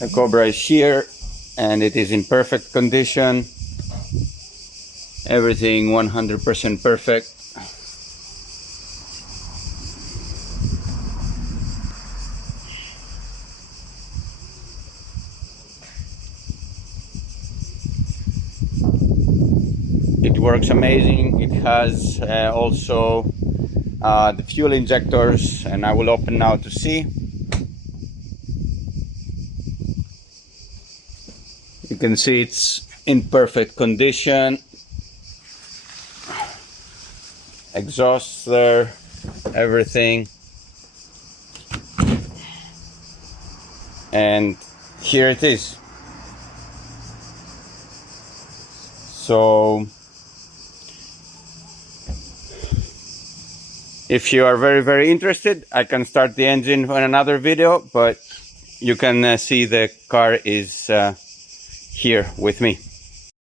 The Cobra is here and it is in perfect condition. Everything 100% perfect. It works amazing. It has also the fuel injectors, and I will open now to see. You can see it's in perfect condition. Exhaust there, everything. And here it is. So if you are very interested, I can start the engine on another video, but you can see the car is here with me.